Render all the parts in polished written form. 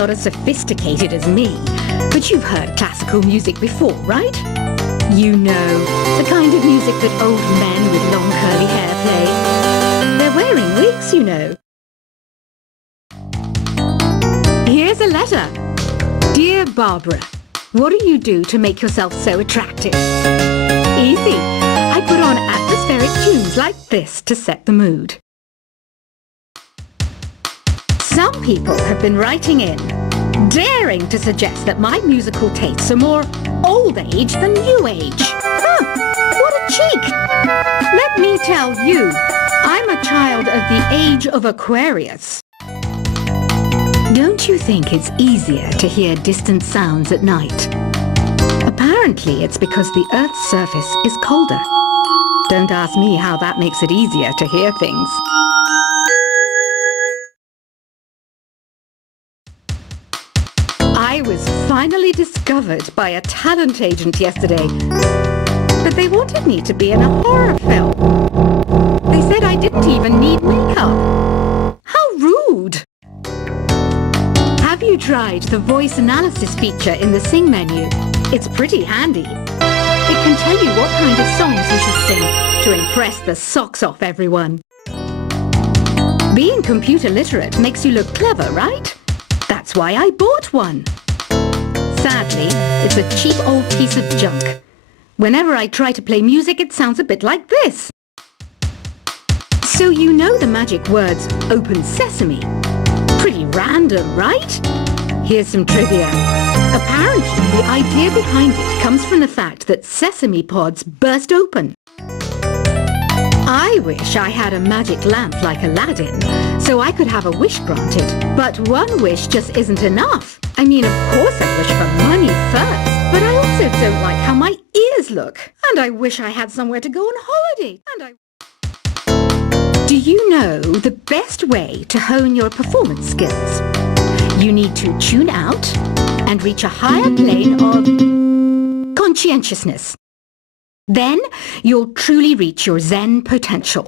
not as sophisticated as me, but you've heard classical music before, right? You know, the kind of music that old men with long curly hair play. They're wearing wigs, you know. Here's a letter. Dear Barbara, what do you do to make yourself so attractive? Easy. I put on atmospheric tunes like this to set the mood. Some people have been writing in, daring to suggest that my musical tastes are more old age than new age. Huh, what a cheek! Let me tell you, I'm a child of the age of Aquarius. Don't you think it's easier to hear distant sounds at night? Apparently it's because the Earth's surface is colder. Don't ask me how that makes it easier to hear things. I was finally discovered by a talent agent yesterday, but they wanted me to be in a horror film. They said I didn't even need makeup. How rude! Have you tried the voice analysis feature in the Sing menu? It's pretty handy. It can tell you what kind of songs you should sing to impress the socks off everyone. Being computer literate makes you look clever, right? That's why I bought one. Sadly, it's a cheap old piece of junk. Whenever I try to play music, it sounds a bit like this. So you know the magic words, open sesame. Pretty random, right? Here's some trivia. Apparently, the idea behind it comes from the fact that sesame pods burst open. I wish I had a magic lamp like Aladdin, so I could have a wish granted. But one wish just isn't enough. I mean, of course I wish for money first, but I also don't like how my ears look. And I wish I had somewhere to go on holiday. Do you know the best way to hone your performance skills? You need to tune out and reach a higher plane of conscientiousness. Then you'll truly reach your Zen potential.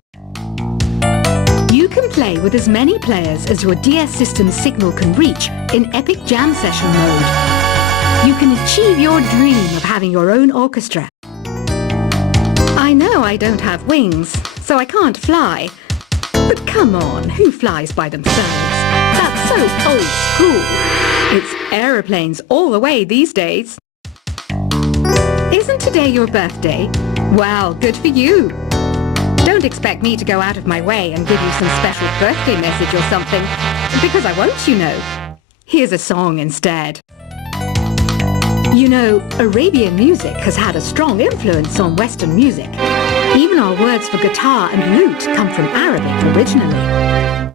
You can play with as many players as your DS system's signal can reach in epic jam session mode. You can achieve your dream of having your own orchestra. I know I don't have wings, so I can't fly. But come on, who flies by themselves? That's so old school. It's aeroplanes all the way these days. Isn't today your birthday? Well, good for you. Don't expect me to go out of my way and give you some special birthday message or something, because I won't, you know. Here's a song instead. You know, Arabian music has had a strong influence on Western music. Even our words for guitar and lute come from Arabic originally.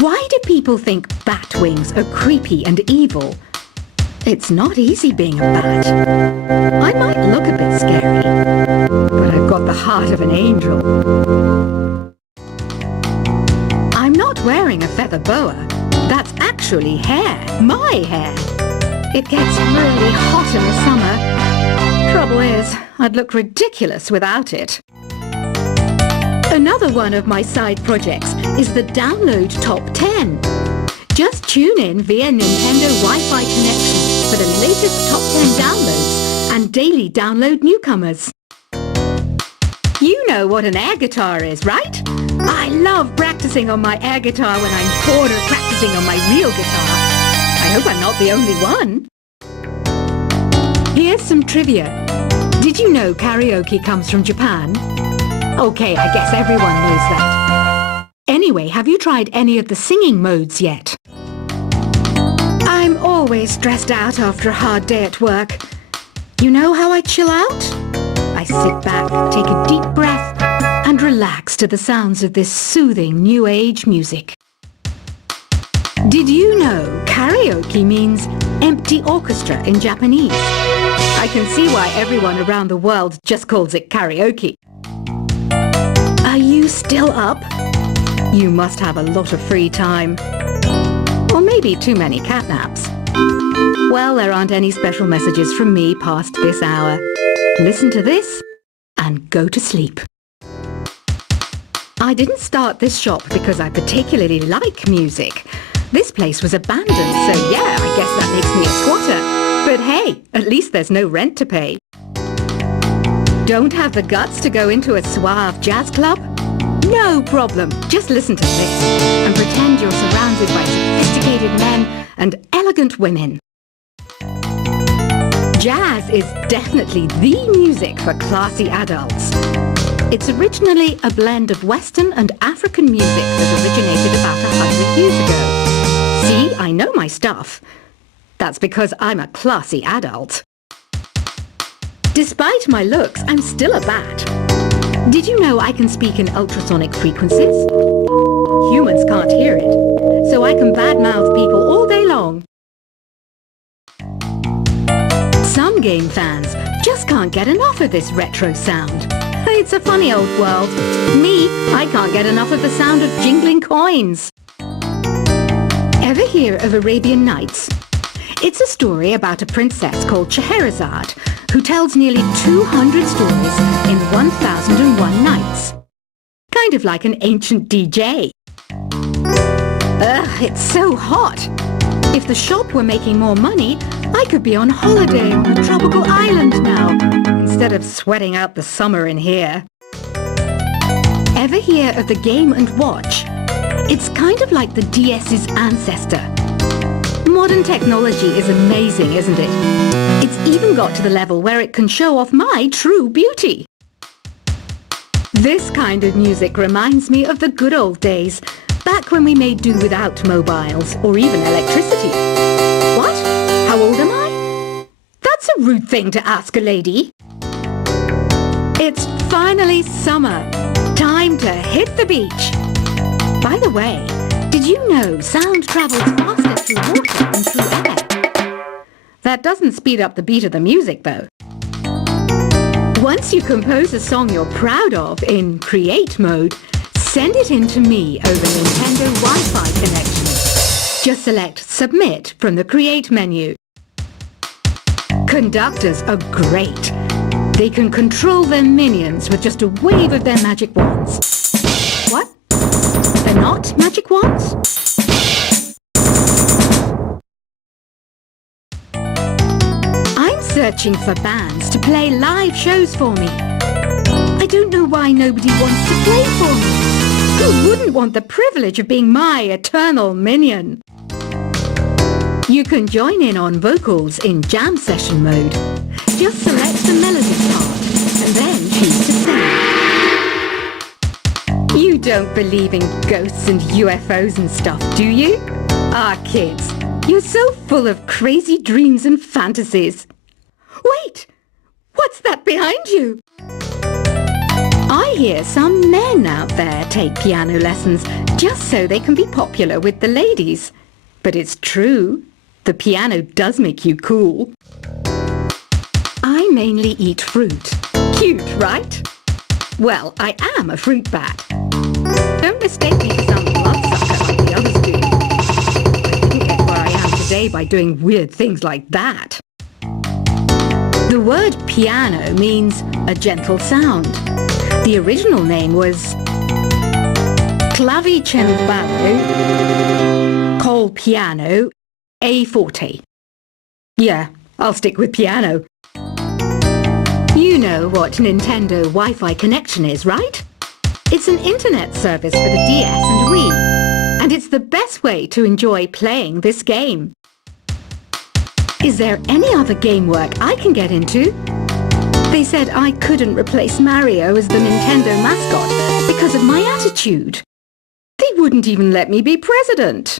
Why do people think bat wings are creepy and evil? It's not easy being a bat. I might look a bit scary, but I've got the heart of an angel. I'm not wearing a feather boa. That's actually hair, my hair. It gets really hot in the summer. Trouble is, I'd look ridiculous without it. Another one of my side projects is the Download Top 10. Just tune in via Nintendo Wi-Fi connection for the latest top 10 downloads and daily download newcomers. You know what an air guitar is, right? I love practicing on my air guitar when I'm bored of practicing on my real guitar. I hope I'm not the only one. Here's some trivia. Did you know karaoke comes from Japan? Okay, I guess everyone knows that. Anyway, have you tried any of the singing modes yet? I'm always stressed out after a hard day at work. You know how I chill out? I sit back, take a deep breath, and relax to the sounds of this soothing new age music. Did you know karaoke means empty orchestra in Japanese? I can see why everyone around the world just calls it karaoke. Are you still up? You must have a lot of free time. Or maybe too many catnaps. Well, there aren't any special messages from me past this hour. Listen to this and go to sleep. I didn't start this shop because I particularly like music, This place was abandoned, so yeah, I guess that makes me a squatter. But hey, at least there's no rent to pay. Don't have the guts to go into a suave jazz club? No problem. Just listen to this and pretend you're surrounded by sophisticated men and elegant women. Jazz is definitely the music for classy adults. It's originally a blend of Western and African music that originated about 100 years ago. See, I know my stuff. That's because I'm a classy adult. Despite my looks, I'm still a bat. Did you know I can speak in ultrasonic frequencies? Humans can't hear it, so I can badmouth people all day long. Some game fans just can't get enough of this retro sound. It's a funny old world. Me, I can't get enough of the sound of jingling coins. Ever hear of Arabian Nights? It's a story about a princess called Scheherazade who tells nearly 200 stories in 1001 nights. Kind of like an ancient DJ. Ugh, it's so hot. If the shop were making more money, I could be on holiday on a tropical island now, instead of sweating out the summer in here. Ever hear of the Game & Watch? It's kind of like the DS's ancestor. Modern technology is amazing, isn't it? It's even got to the level where it can show off my true beauty. This kind of music reminds me of the good old days, back when we made do without mobiles or even electricity. What? How old am I? That's a rude thing to ask a lady. It's finally summer. Time to hit the beach. By the way, did you know sound travels faster through water than through air? That doesn't speed up the beat of the music, though. Once you compose a song you're proud of in create mode, send it in to me over Nintendo Wi-Fi connection. Just select Submit from the Create menu. Conductors are great. They can control their minions with just a wave of their magic wands. What? They're not magic wands? I'm searching for bands to play live shows for me. I don't know why nobody wants to play for me. Who wouldn't want the privilege of being my eternal minion? You can join in on vocals in jam session mode. Just select the melody part and then choose to sing. You don't believe in ghosts and UFOs and stuff, do you? Ah, kids, you're so full of crazy dreams and fantasies. Wait, what's that behind you? I hear some men out there take piano lessons just so they can be popular with the ladies. But it's true. The piano does make you cool. I mainly eat fruit. Cute, right? Well, I am a fruit bat. Don't mistake me for some bloodsucker like the others do. I didn't get where I am today by doing weird things like that. The word piano means a gentle sound. The original name was clavicembalo, col piano, A forte. Yeah, I'll stick with piano. You know what Nintendo Wi-Fi connection is, right? It's an internet service for the DS and Wii, and it's the best way to enjoy playing this game. Is there any other game work I can get into? They said I couldn't replace Mario as the Nintendo mascot because of my attitude. They wouldn't even let me be president.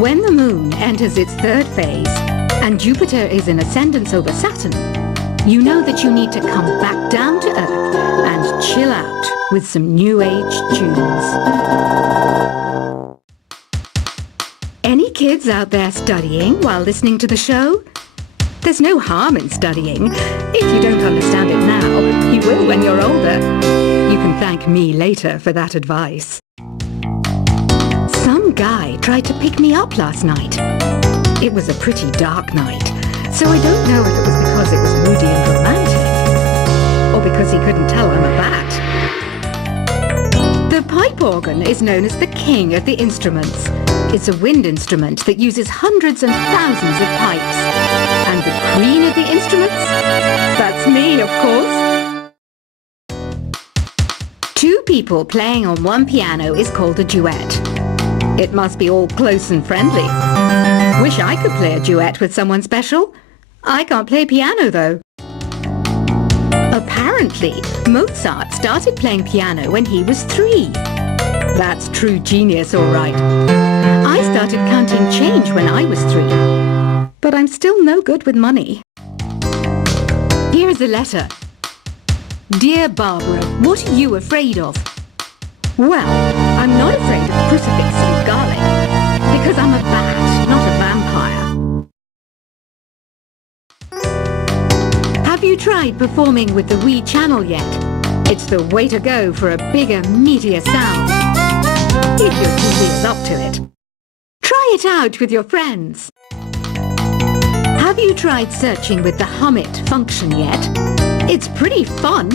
When the moon enters its third phase and Jupiter is in ascendance over Saturn, you know that you need to come back down to Earth and chill out with some New Age tunes. Any kids out there studying while listening to the show? There's no harm in studying. If you don't understand it now, you will when you're older. You can thank me later for that advice. Some guy tried to pick me up last night. It was a pretty dark night, so I don't know if it was because it was moody and romantic, or because he couldn't tell I'm a bat. The pipe organ is known as the king of the instruments. It's a wind instrument that uses hundreds and thousands of pipes. And the queen of the instruments? That's me, of course. Two people playing on one piano is called a duet. It must be all close and friendly. Wish I could play a duet with someone special. I can't play piano, though. Apparently, Mozart started playing piano when he was 3. That's true genius, all right. I started counting change when I was 3. But I'm still no good with money. Here is a letter. Dear Barbara, what are you afraid of? Well, I'm not afraid of crucifix and garlic, because I'm a bat, not a vampire. Have you tried performing with the Wii channel yet? It's the way to go for a bigger, meatier sound. If your TV is up to it. Try it out with your friends. Have you tried searching with the Hum It function yet? It's pretty fun.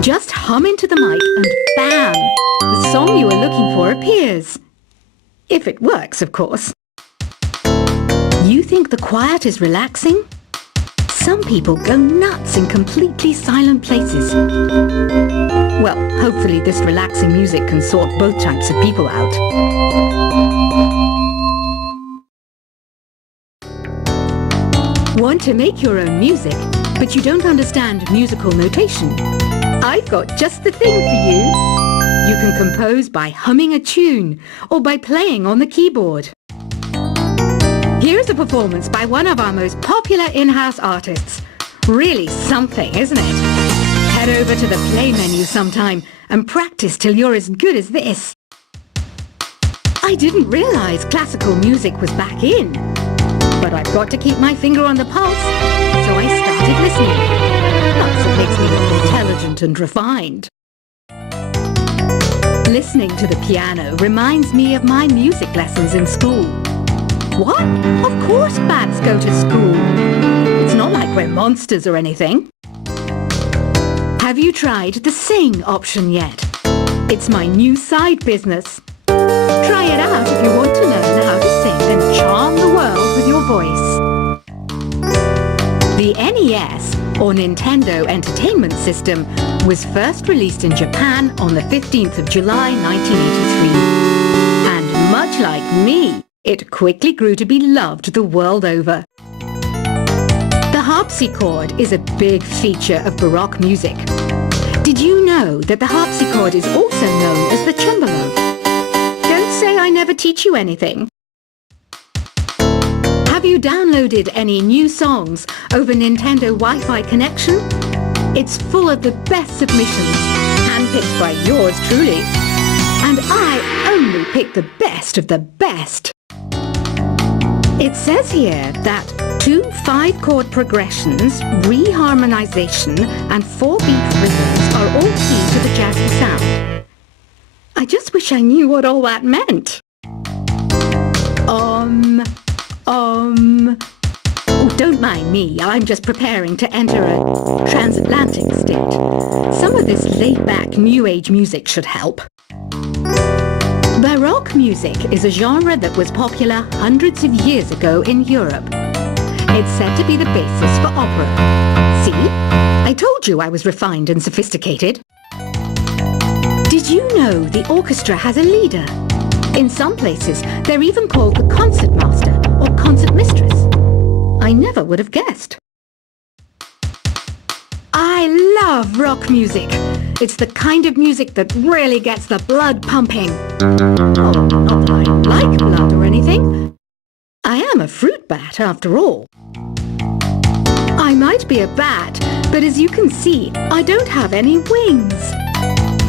Just hum into the mic and bam! The song you are looking for appears. If it works, of course. You think the quiet is relaxing? Some people go nuts in completely silent places. Well, hopefully this relaxing music can sort both types of people out. Want to make your own music, but you don't understand musical notation? I've got just the thing for you. You can compose by humming a tune or by playing on the keyboard. Here's a performance by one of our most popular in-house artists. Really something, isn't it? Head over to the play menu sometime and practice till you're as good as this. I didn't realize classical music was back in. But I've got to keep my finger on the pulse, so I started listening. Plus, it makes me look intelligent and refined. Listening to the piano reminds me of my music lessons in school. What? Of course bats go to school. It's not like we're monsters or anything. Have you tried the sing option yet? It's my new side business. Try it out if you want to learn how to sing and charm the world with your voice. The NES, or Nintendo Entertainment System, was first released in Japan on the 15th of July 1983. And much like me, it quickly grew to be loved the world over. The harpsichord is a big feature of Baroque music. Did you know that the harpsichord is also known as the cembalo? Don't say I never teach you anything. Have you downloaded any new songs over Nintendo Wi-Fi connection? It's full of the best submissions, handpicked by yours truly. And I only pick the best of the best. It says here that 2 5-chord progressions, reharmonization, and 4-beat rhythms are all key to the jazzy sound. I just wish I knew what all that meant. Oh, don't mind me. I'm just preparing to enter a transatlantic state. Some of this laid-back New Age music should help. Baroque music is a genre that was popular hundreds of years ago in Europe. It's said to be the basis for opera. See? I told you I was refined and sophisticated. Did you know the orchestra has a leader? In some places, they're even called the concertmaster or concertmistress. I never would have guessed. I love rock music. It's the kind of music that really gets the blood pumping. Oh, not that I like blood or anything. I am a fruit bat, after all. I might be a bat, but as you can see, I don't have any wings.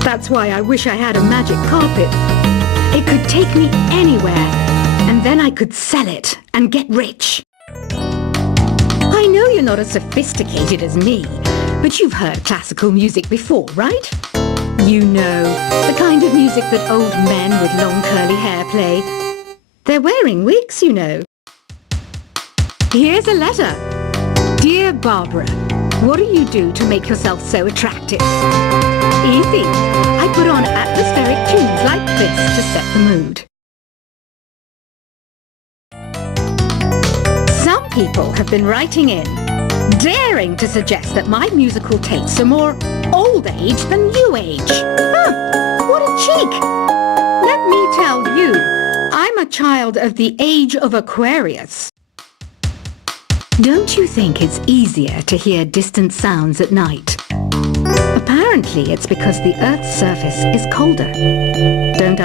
That's why I wish I had a magic carpet. It could take me anywhere, and then I could sell it and get rich. I know you're not as sophisticated as me, but you've heard classical music before, right? You know, the kind of music that old men with long curly hair play. They're wearing wigs, you know. Here's a letter. Dear Barbara, what do you do to make yourself so attractive? Easy. I put on atmospheric tunes like this to set the mood. Some people have been writing in, daring to suggest that my musical tastes are more old age than new age. What a cheek! Let me tell you, I'm a child of the age of Aquarius. Don't you think it's easier to hear distant sounds at night? Apparently it's because the Earth's surface is colder. Don't